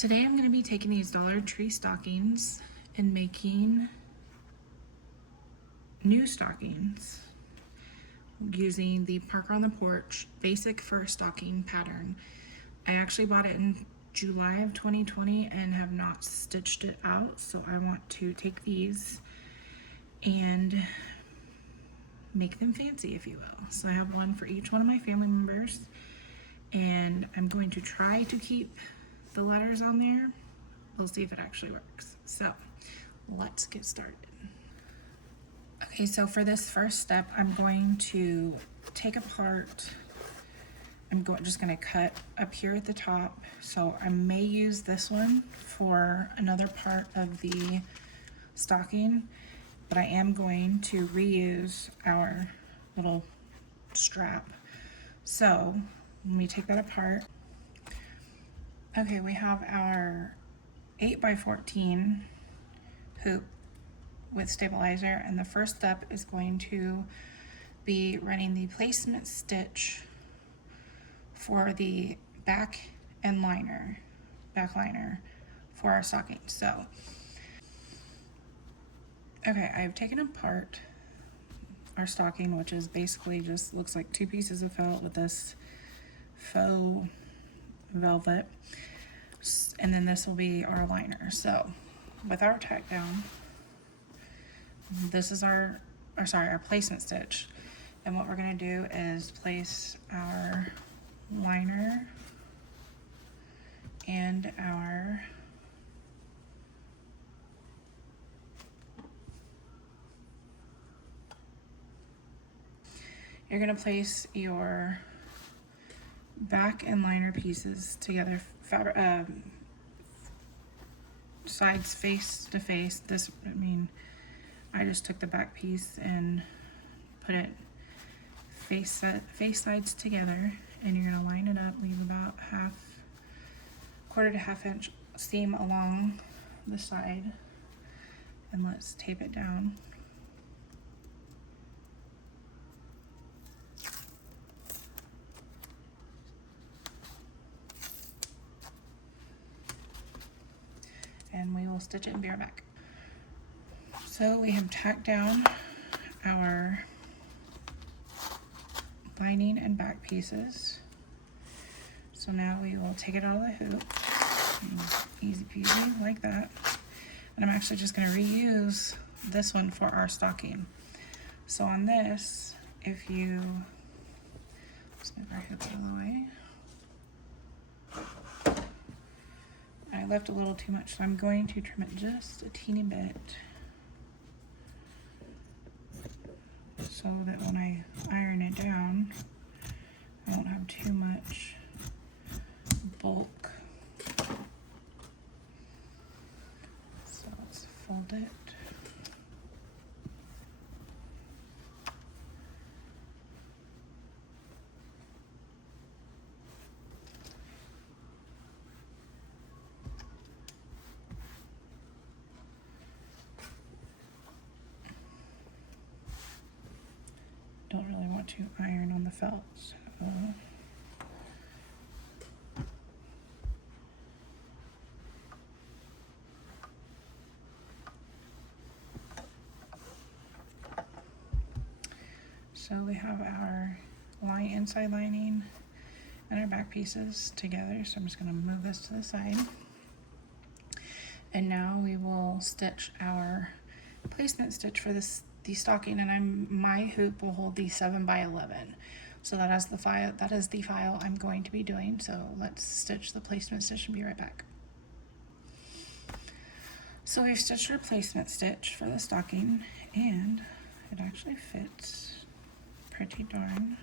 Today I'm going to be taking these Dollar Tree stockings and making new stockings using the Parker on the Porch basic fur stocking pattern. I actually bought it in July of 2020 and have not stitched it out, so I want to take these and make them fancy, if you will. So I have one for each one of my family members, and I'm going to try to keep the letters on there. We'll see if it actually works. So let's get started. Okay, so for this first step, I'm going to take apart, just going to cut up here at the top. So I may use this one for another part of the stocking, but I am going to reuse our little strap. So let me take that apart. Okay, we have our 8x14 hoop with stabilizer, and the first step is going to be running the placement stitch for the back liner for our stocking. So okay, I've taken apart our stocking, which is basically just looks like two pieces of felt with this faux velvet, and then this will be our liner. So with our tack down, this is our placement stitch, and what we're going to do is place our liner and you're going to place your back and liner pieces together, sides face to face. I just took the back piece and put it face sides together, and you're gonna line it up, leave about quarter to half inch seam along the side, and let's tape it down. And we will stitch it and be right back. So we have tacked down our lining and back pieces. So now we will take it out of the hoop, easy peasy like that. And I'm actually just going to reuse this one for our stocking. So on this, let's move our hoop out of the way. I left a little too much, so I'm going to trim it just a teeny bit, so that when I iron it down, I won't have too much bulk. So let's fold it. Don't really want to iron on the felt, so we have our inside lining and our back pieces together. So I'm just going to move this to the side, and now we will stitch our placement stitch for the stocking, and my hoop will hold the 7x11. So that is the file I'm going to be doing. So let's stitch the placement stitch and be right back. So we've stitched our placement stitch for the stocking, and it actually fits pretty darn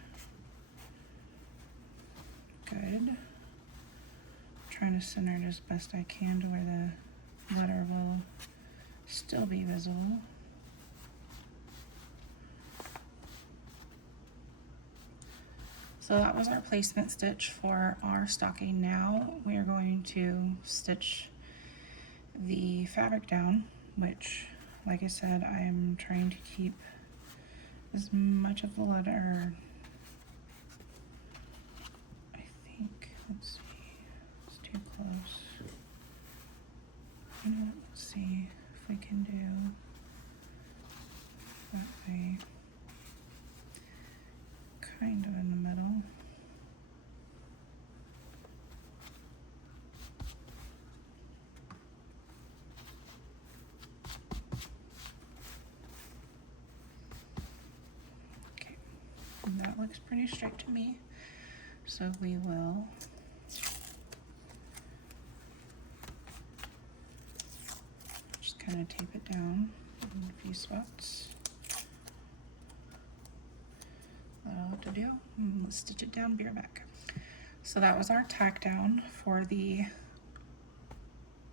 good. Trying to center it as best I can to where the letter will still be visible. So that was our placement stitch for our stocking. Now we are going to stitch the fabric down, which, like I said, I'm trying to keep as much of the letter. I think, let's see, it's too close. You know what, let's see if we can do that way. Kind of in the middle. Okay, and that looks pretty straight to me. So we will just kind of tape it down in a few spots. That'll have to do. And let's stitch it down, be right back. So that was our tack down for the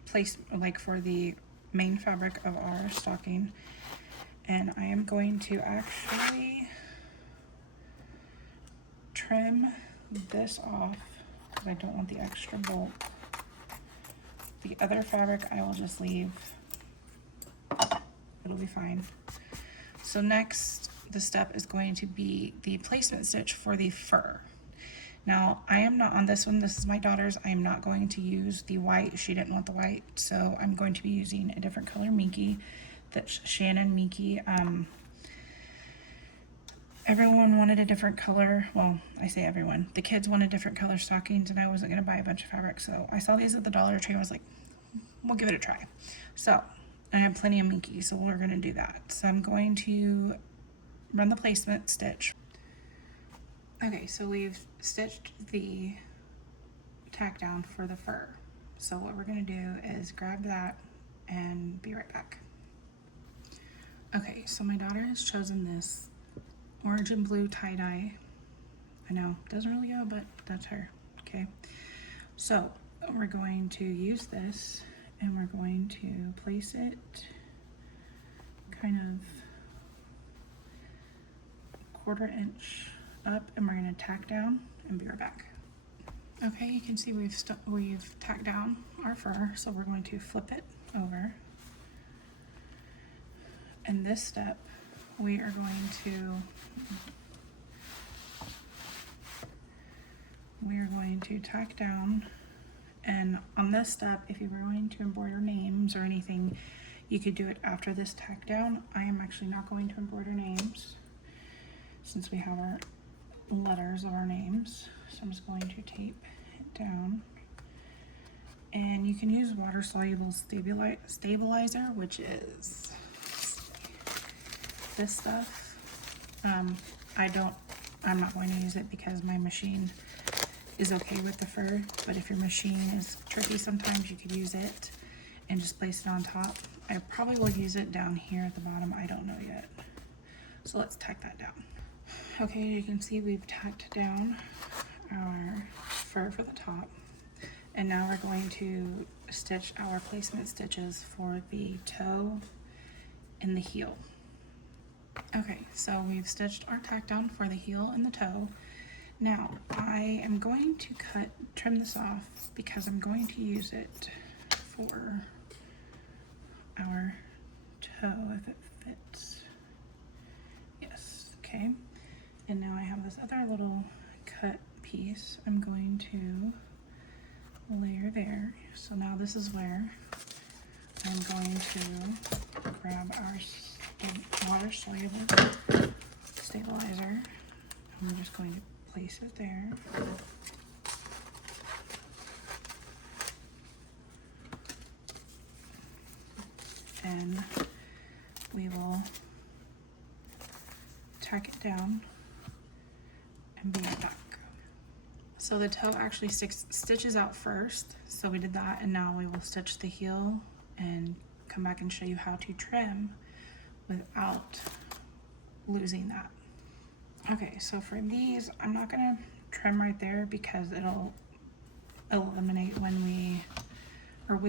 place, like for the main fabric of our stocking. And I am going to actually trim this off because I don't want the extra bulk. The other fabric I will just leave. It'll be fine. So next, the step is going to be the placement stitch for the fur. Now, I am not on this one. This is my daughter's. I am not going to use the white. She didn't want the white, so I'm going to be using a different color Minky. That's Shannon Minky. Everyone wanted a different color. Well, I say everyone. The kids wanted different color stockings, and I wasn't going to buy a bunch of fabric, so I saw these at the Dollar Tree. I was like, we'll give it a try. So I have plenty of Minky, so we're going to do that. So I'm going to run the placement stitch. Okay, so we've stitched the tack down for the fur. So what we're going to do is grab that and be right back. Okay, so my daughter has chosen this orange and blue tie-dye. I know, doesn't really go, but that's her. Okay, so we're going to use this and we're going to place it kind of 1/4 inch up, and we're going to tack down and be right back. Okay, you can see we've tacked down our fur, so we're going to flip it over. In this step, we are going to tack down, and on this step, if you were going to embroider names or anything, you could do it after this tack down. I am actually not going to embroider names since we have our letters of our names. So I'm just going to tape it down. And you can use water soluble stabilizer, which is this stuff. I'm not going to use it because my machine is okay with the fur, but if your machine is tricky sometimes, you could use it and just place it on top. I probably will use it down here at the bottom. I don't know yet. So let's tack that down. Okay, you can see we've tacked down our fur for the top, and now we're going to stitch our placement stitches for the toe and the heel. Okay, so we've stitched our tack down for the heel and the toe. Now I am going to trim this off because I'm going to use it for our toe if it fits. Yes, okay. And now I have this other little cut piece I'm going to layer there. So now this is where I'm going to grab our water soluble stabilizer. I'm just going to place it there. And we will tack it down and be right back. So the toe actually stitches out first, so we did that, and now we will stitch the heel and come back and show you how to trim without losing that. Okay, so for these, I'm not gonna trim right there because it'll eliminate we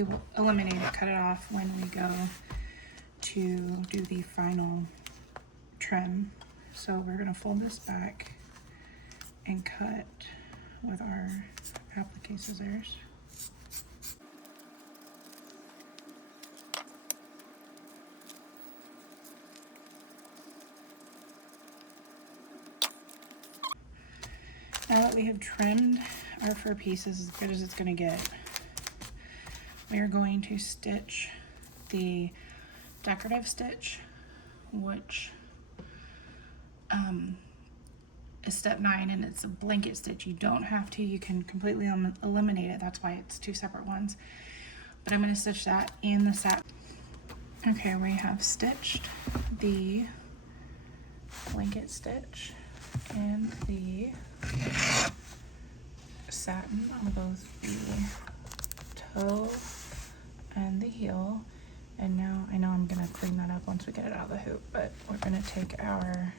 will eliminate it, cut it off when we go to do the final trim. So we're gonna fold this back and cut with our applique scissors. Now that we have trimmed our fur pieces as good as it's gonna get, we are going to stitch the decorative stitch, which is step 9, and it's a blanket stitch. You don't have to, you can completely eliminate it. That's why it's 2 separate ones. But I'm going to stitch that in the satin. Okay, we have stitched the blanket stitch and the satin on both the toe and the heel. And now, I know I'm gonna clean that up once we get it out of the hoop, but we're gonna take our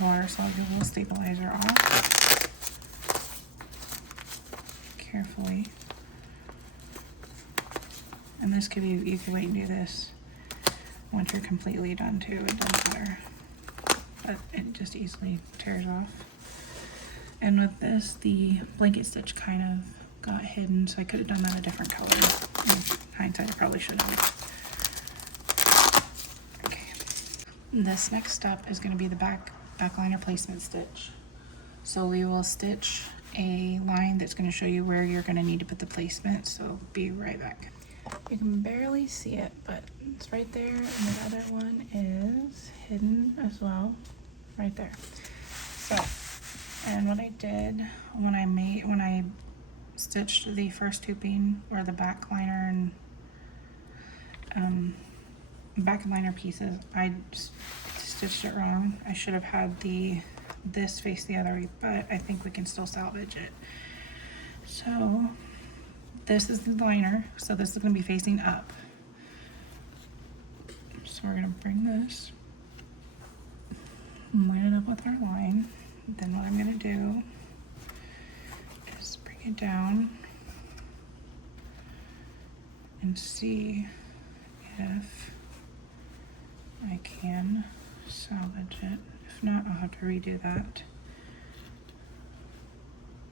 water soluble stabilizer off carefully. And this could be, you could wait and do this once you're completely done too, it doesn't matter. But it just easily tears off. And with this, the blanket stitch kind of got hidden, so I could have done that a different color. In hindsight, I probably should have. Okay. This next step is going to be the backliner placement stitch. So we will stitch a line that's going to show you where you're going to need to put the placement, so be right back. You can barely see it, but it's right there, and the other one is hidden as well, right there. So, and what I did when I stitched the first tubing, or the backliner and backliner pieces, I stitched it wrong. I should have had this face the other way, but I think we can still salvage it. So this is the liner, so this is going to be facing up. So we're going to bring this and line it up with our line. Then what I'm going to do is bring it down and see if I can salvage it. If not, I'll have to redo that.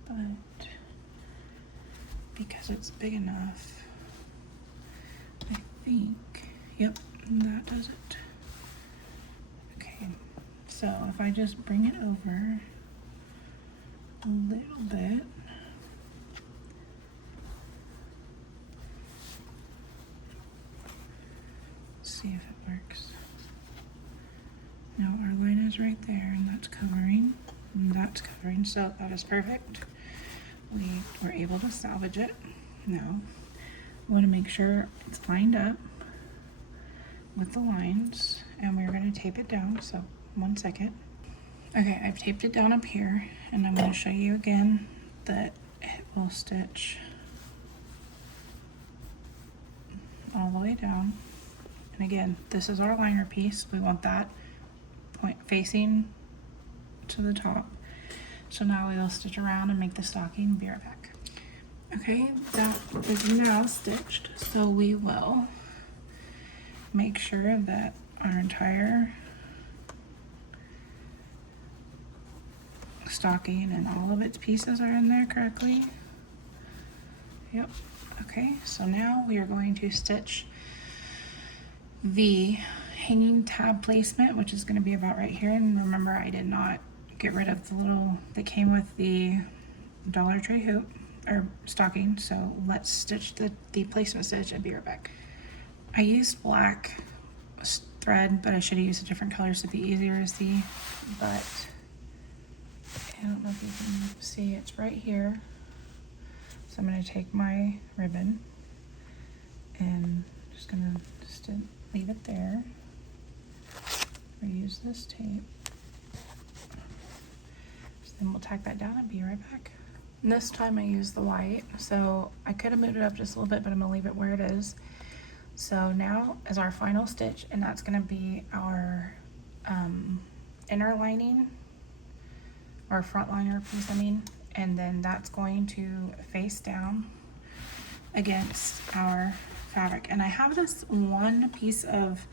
But because it's big enough, I think, yep, that does it. Okay, so if I just bring it over a little bit, see if it works. Now our line is right there, and that's covering, so that is perfect. We were able to salvage it. Now I want to make sure it's lined up with the lines, and we're going to tape it down, so 1 second. Okay, I've taped it down up here, and I'm going to show you again that it will stitch all the way down. And again, this is our liner piece. We want that point facing to the top. So now we will stitch around and make the stocking. Be right back. Okay, that is now stitched. So we will make sure that our entire stocking and all of its pieces are in there correctly. Yep. Okay, so now we are going to stitch the hanging tab placement, which is going to be about right here. And remember, I did not get rid of the little that came with the Dollar Tree hoop or stocking, so let's stitch the placement stitch and be right back. I used black thread, but I should have used a different color so it'd be easier to see, but I don't know if you can see, it's right here. So I'm going to take my ribbon and just going to leave it there. Reuse this tape. So then we'll tack that down and be right back. And this time I used the white, so I could have moved it up just a little bit, but I'm going to leave it where it is. So now is our final stitch, and that's going to be our inner lining, or front liner piece, I mean, and then that's going to face down against our fabric. And I have this one piece of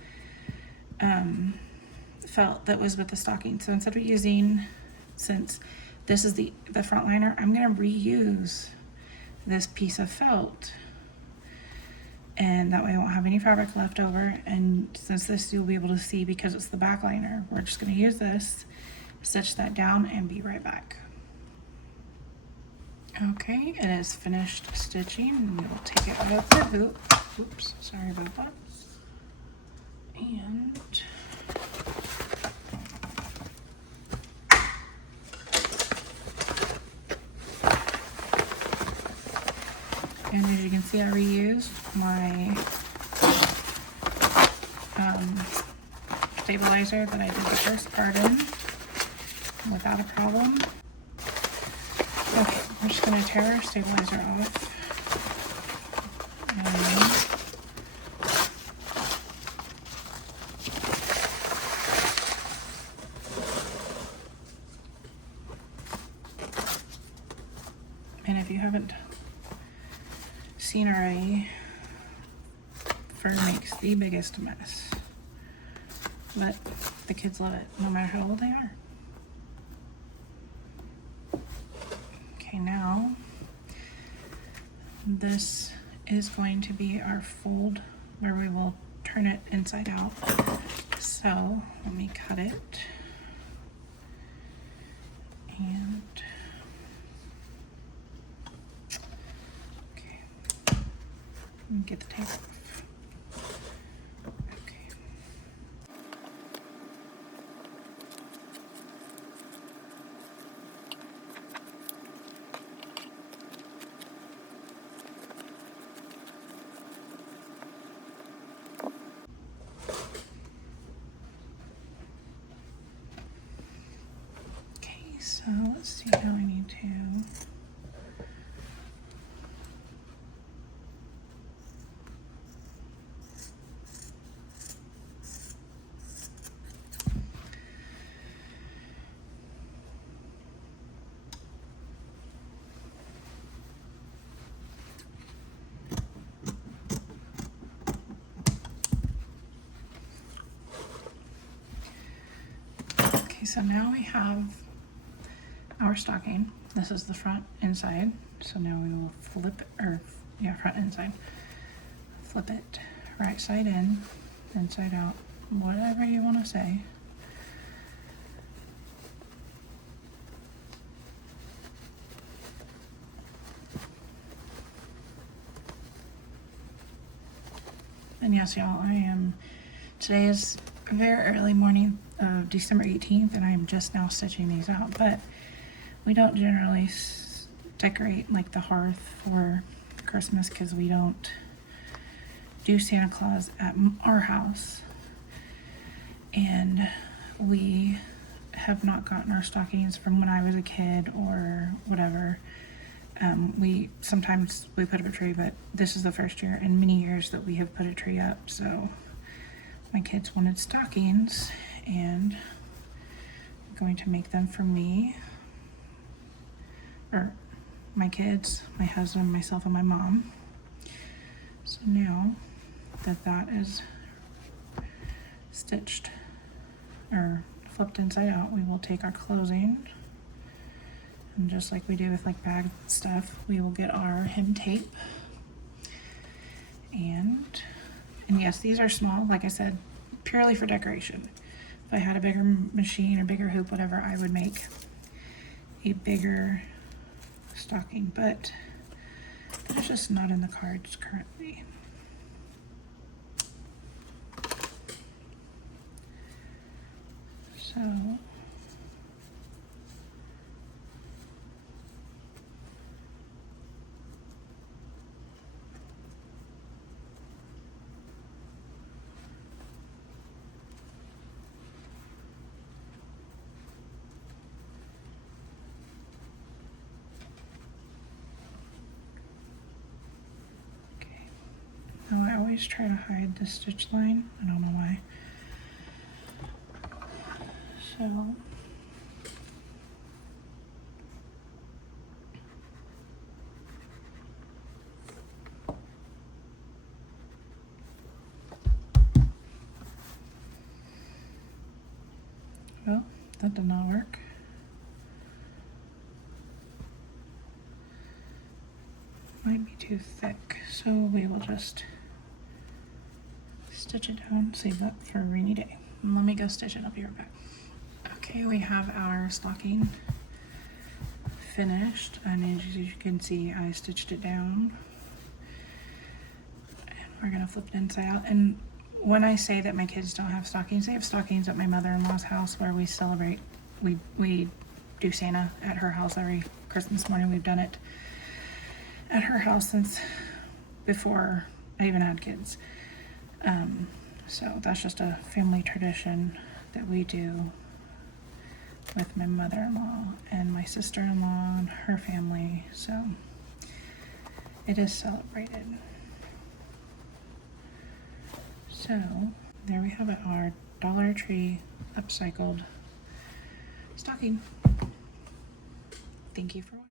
felt that was with the stocking, so instead of using, since this is the front liner, I'm going to reuse this piece of felt, and that way I won't have any fabric left over. And since this you'll be able to see because it's the back liner, we're just going to use this, stitch that down, and be right back. Okay, it is finished stitching. We will take it out of the hoop. Oops, sorry about that. And as you can see, I reused my stabilizer that I did the first part in without a problem. Okay, we're just going to tear our stabilizer off. And if you haven't seen already, fur makes the biggest mess. But the kids love it, no matter how old they are. Okay, now this is going to be our fold where we will turn it inside out. So let me cut it. And okay, let me get the tape off. So let's see how I need to. Okay, so now we have our stocking. This is the front inside. So now we will flip it, or yeah, front inside. Flip it right side in, inside out, whatever you want to say. And yes, y'all, today is a very early morning of December 18th, and I am just now stitching these out, but we don't generally decorate like the hearth for Christmas because we don't do Santa Claus at our house, and we have not gotten our stockings from when I was a kid or whatever. Sometimes we put up a tree, but this is the first year in many years that we have put a tree up. So my kids wanted stockings, and I'm going to make them for me, or my kids, my husband, myself, and my mom. So now that that is stitched or flipped inside out, we will take our closing, and just like we do with like bag stuff, we will get our hem tape. And yes, these are small, like I said, purely for decoration. If I had a bigger machine or bigger hoop, whatever, I would make a bigger stocking, but that is just not in the cards currently. So I always try to hide the stitch line. I don't know why. So well, that did not work. Might be too thick, so we will just stitch it down, save that for a rainy day. And let me go stitch it. I'll be right back. Okay, we have our stocking finished, and as you can see, I stitched it down. And we're gonna flip it inside out. And when I say that my kids don't have stockings, they have stockings at my mother-in-law's house where we celebrate. We do Santa at her house every Christmas morning. We've done it at her house since before I even had kids. So that's just a family tradition that we do with my mother-in-law and my sister-in-law and her family. So it is celebrated. So there we have it, our Dollar Tree upcycled stocking. Thank you for watching.